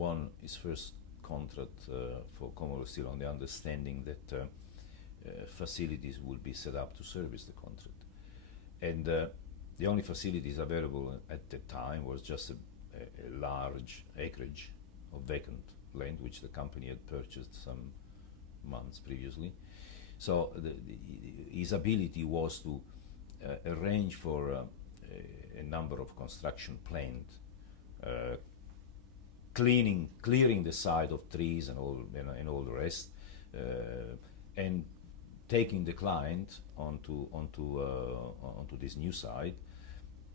won his first contract for Commonwealth Steel on the understanding that facilities would be set up to service the contract. And the only facilities available at the time was just a large acreage of vacant land, which the company had purchased some months previously. So his ability was to arrange for a number of construction plans, clearing the site of trees and all the rest, and taking the client onto this new site,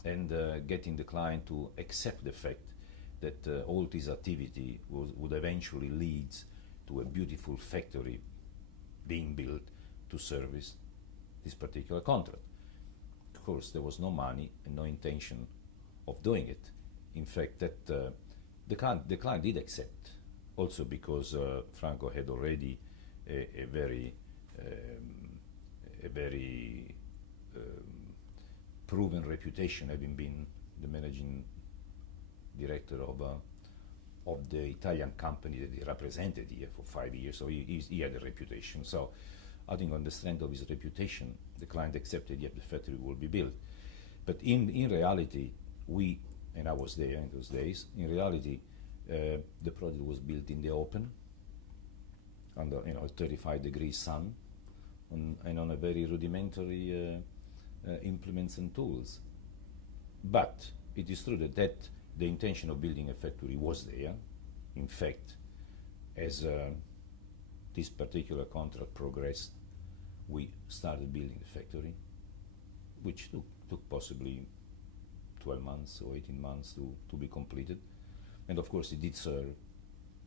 and getting the client to accept the fact that all this activity would eventually lead to a beautiful factory being built to service this particular contract. Of course, there was no money and no intention of doing it. In fact, that the client did accept, also because Franco had already a very proven reputation, having been the managing director of the Italian company that he represented here for 5 years. So he had a reputation. So I think on the strength of his reputation, the client accepted, the factory will be built. But in reality, and I was there in those days, in reality, the project was built in the open, under 35 degrees sun, and on a very rudimentary implements and tools. But it is true that the intention of building a factory was there. In fact, as this particular contract progressed, we started building the factory, which took possibly 12 months or 18 months to be completed. And of course, it did serve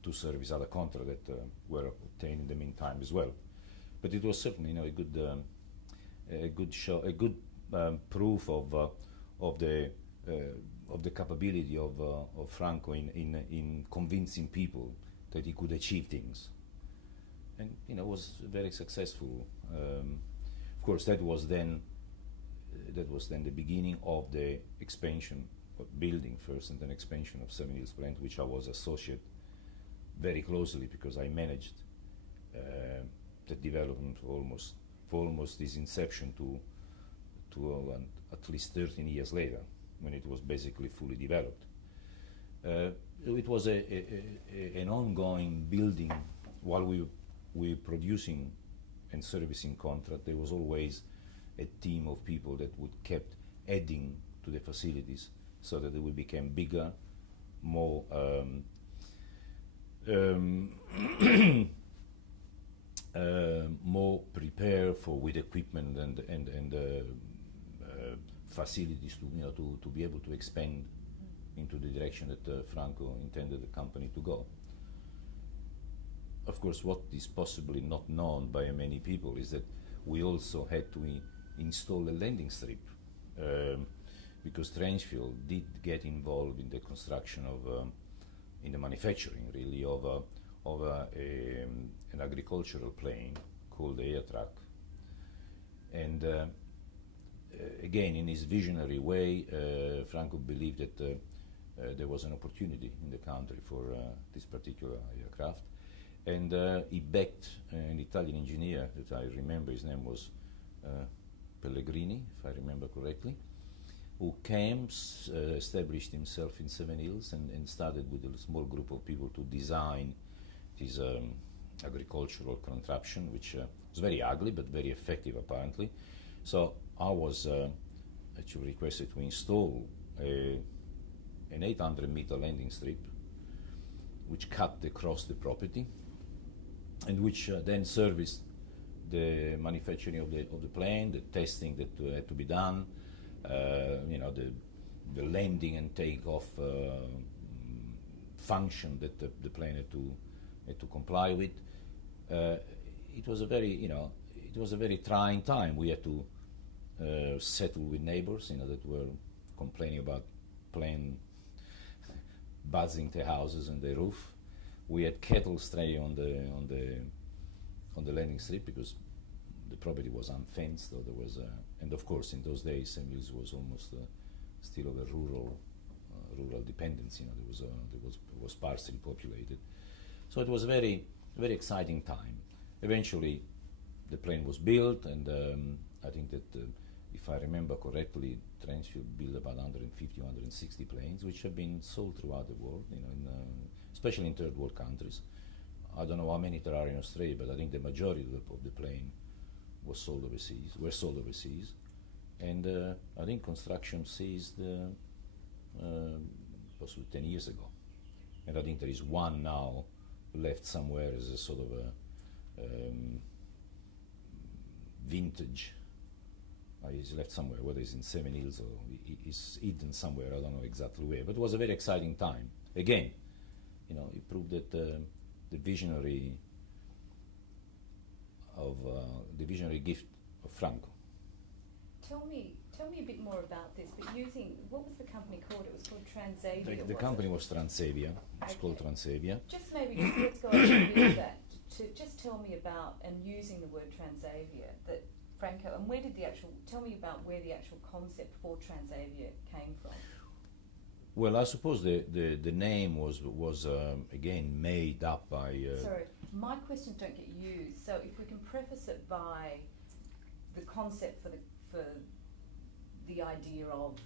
to service other contracts that were obtained in the meantime as well. But it was certainly a good proof of the capability of Franco in convincing people that he could achieve things, and was very successful. Of course, that was then the beginning of the expansion, of building first, and then expansion of Serventi plant, which I was associated very closely because I managed the development for almost this inception to at least 13 years later, when it was basically fully developed. It was an ongoing building while we were producing and servicing contract. There was always a team of people that would kept adding to the facilities so that they would become bigger, more more prepared with equipment and facilities to be able to expand into the direction that Franco intended the company to go. Of course, what is possibly not known by many people is that we also had to install a landing strip, because Transfield did get involved in the construction of, in the manufacturing really of an agricultural plane called the air truck. And again, in his visionary way, Franco believed that there was an opportunity in the country for this particular aircraft. And he backed an Italian engineer that I remember, his name was Pellegrini, if I remember correctly, who came, established himself in Seven Hills, and started with a small group of people to design this agricultural contraption, which was very ugly but very effective apparently. So I was actually requested to install an 800-meter landing strip, which cut across the property, and which then serviced the manufacturing of the plane, the testing that had to be done, the landing and takeoff function that the plane had to comply with. It was a very trying time. We had to settle with neighbors, that were complaining about plane buzzing the houses and the roof. We had cattle stray on the landing strip because the property was unfenced. Or there was and of course in those days St. Louis was almost still of a rural dependence. There was sparsely populated, so it was a very very exciting time. Eventually, the plane was built, and I think that if I remember correctly, Transfield built about 150, 160 planes, which have been sold throughout the world. Especially in third world countries. I don't know how many there are in Australia, but I think the majority of the plane were sold overseas. And I think construction ceased possibly 10 years ago. And I think there is one now left somewhere as a sort of a vintage. He's left somewhere, whether it's in Seven Hills or he's hidden somewhere, I don't know exactly where. But it was a very exciting time. Again, it proved that the visionary gift of Franco. Tell me a bit more about this. But what was the company called? It was called Transavia. The company was Transavia. It's called Transavia. Just maybe let's go over to that. To just tell me about, and using the word Transavia, that Franco, and tell me about where the actual concept for Transavia came from. Well, I suppose the name was again made up by. Sorry, my questions don't get used. So if we can preface it by the concept for the idea of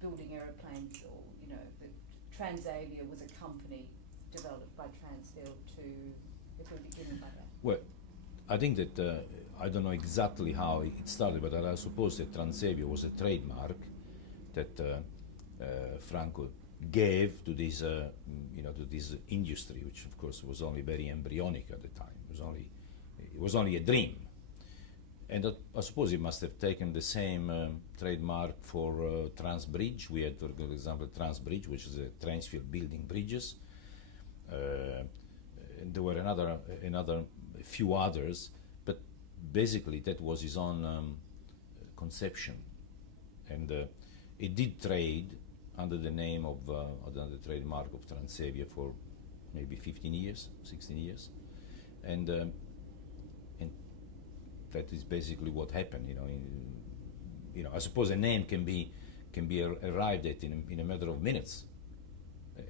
building aeroplanes, or the Transavia was a company developed by Transfield if we're beginning by that. Well, I think that I don't know exactly how it started, but I suppose that Transavia was a trademark that Franco gave to this industry, which of course was only very embryonic at the time. It was only a dream, and I suppose he must have taken the same trademark for Transbridge. We had, for example, Transbridge, which is a Transfield building bridges. There were a few others, but basically that was his own conception, and it did trade under the name of under the trademark of Transavia for maybe 15 years, 16 years, and that is basically what happened. I suppose a name can be arrived at in a matter of minutes,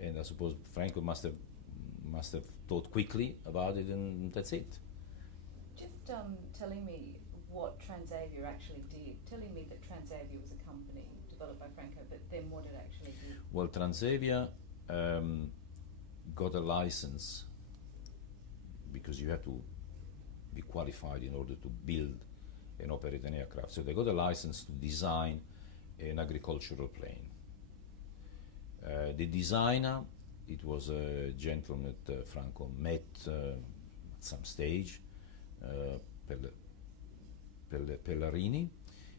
and I suppose Franco must have thought quickly about it, and that's it. Just telling me what Transavia actually did, telling me that Transavia was a company developed by Franco, but then what it actually did. Well, Transavia got a license because you have to be qualified in order to build and operate an aircraft. So they got a license to design an agricultural plane. The designer, it was a gentleman that Franco met at some stage, Pellarini.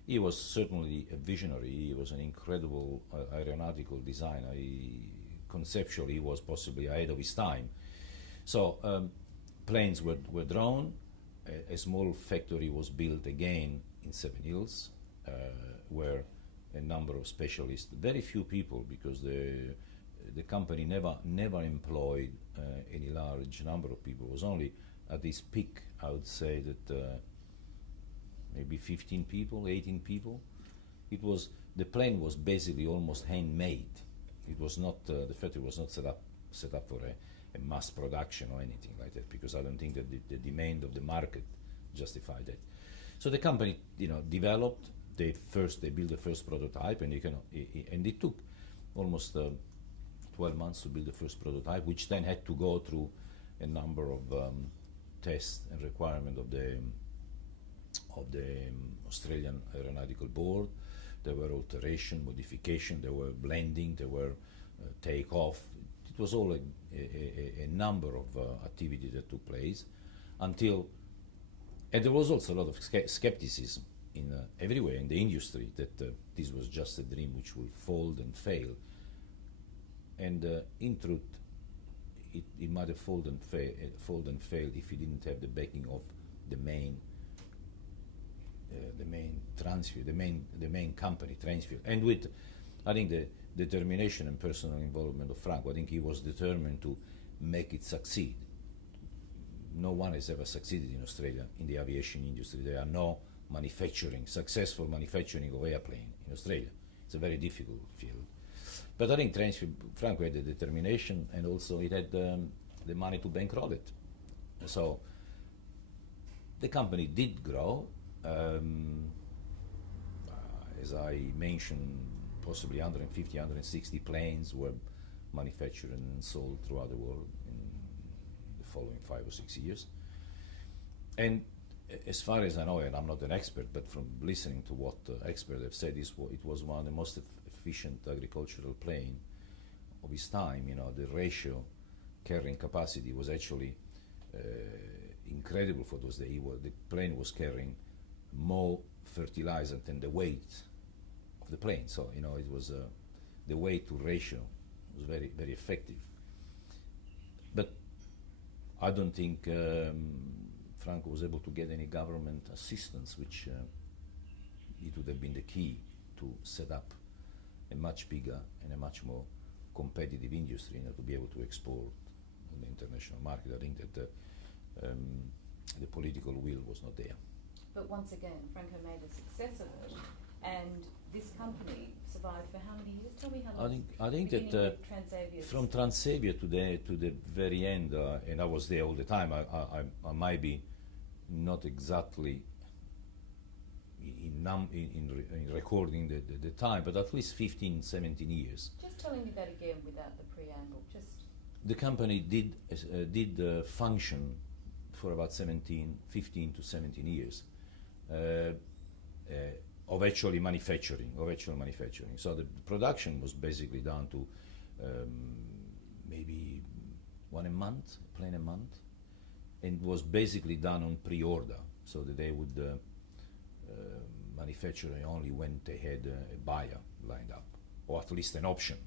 He was certainly a visionary. He was an incredible aeronautical designer. Conceptually, he was possibly ahead of his time. So planes were drawn. A small factory was built again in Seven Hills, where a number of specialists, very few people, because the company never employed any large number of people. It was only at this peak, I would say that maybe 15 people, 18 people. The plane was basically almost handmade. It was not, the factory was not set up for a mass production or anything like that, because I don't think that the demand of the market justified that. So the company, developed. They built the first prototype, and it took almost 12 months to build the first prototype, which then had to go through a number of tests and requirements of the Australian Aeronautical Board. There were alteration, modification, there were blending, there were take-off. It was all a number of activities that took place and there was also a lot of skepticism everywhere in the industry that this was just a dream which will fold and fail. And in truth, it might have fold and failed if it didn't have the backing of the main Transfield, the main company, Transfield, and with, I think, the determination and personal involvement of Franco. I think he was determined to make it succeed. No one has ever succeeded in Australia in the aviation industry. There are no successful manufacturing of airplane in Australia. It's a very difficult field. But I think Transfield, Franco had the determination, and also it had the money to bankroll it. So the company did grow. As I mentioned, possibly 150, 160 planes were manufactured and sold throughout the world in the following 5 or 6 years. And as far as I know, and I'm not an expert, but from listening to what experts have said, it was one of the most efficient agricultural plane of its time. You know, the ratio carrying capacity was actually incredible for those days. The plane was carrying more fertilizer than the weight of the plane. So, you know, it was the weight to ratio was very, very effective. But I don't think Franco was able to get any government assistance, which it would have been the key to set up a much bigger and a much more competitive industry, you know, to be able to export on the international market. I think that the political will was not there. But once again, Franco made a success of it, and this company survived for how many years? Tell me how long. I think that from Transavia to the very end, and I was there all the time. I might be not exactly in recording the time, but at least 15, 17 years. Just telling me that again without the preamble. Just the company did function for about 15 to 17 years of actually manufacturing. So the production was basically down to maybe plane a month, and was basically done on pre-order, so that they would manufacture only when they had a buyer lined up, or at least an option.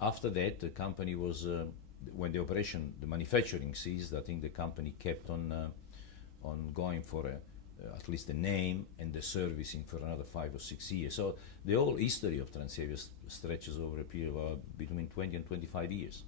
After that, the company was, when the manufacturing ceased, I think the company kept on going for at least the name and the servicing for another 5 or 6 years. So the whole history of Transavia stretches over a period of between 20 and 25 years.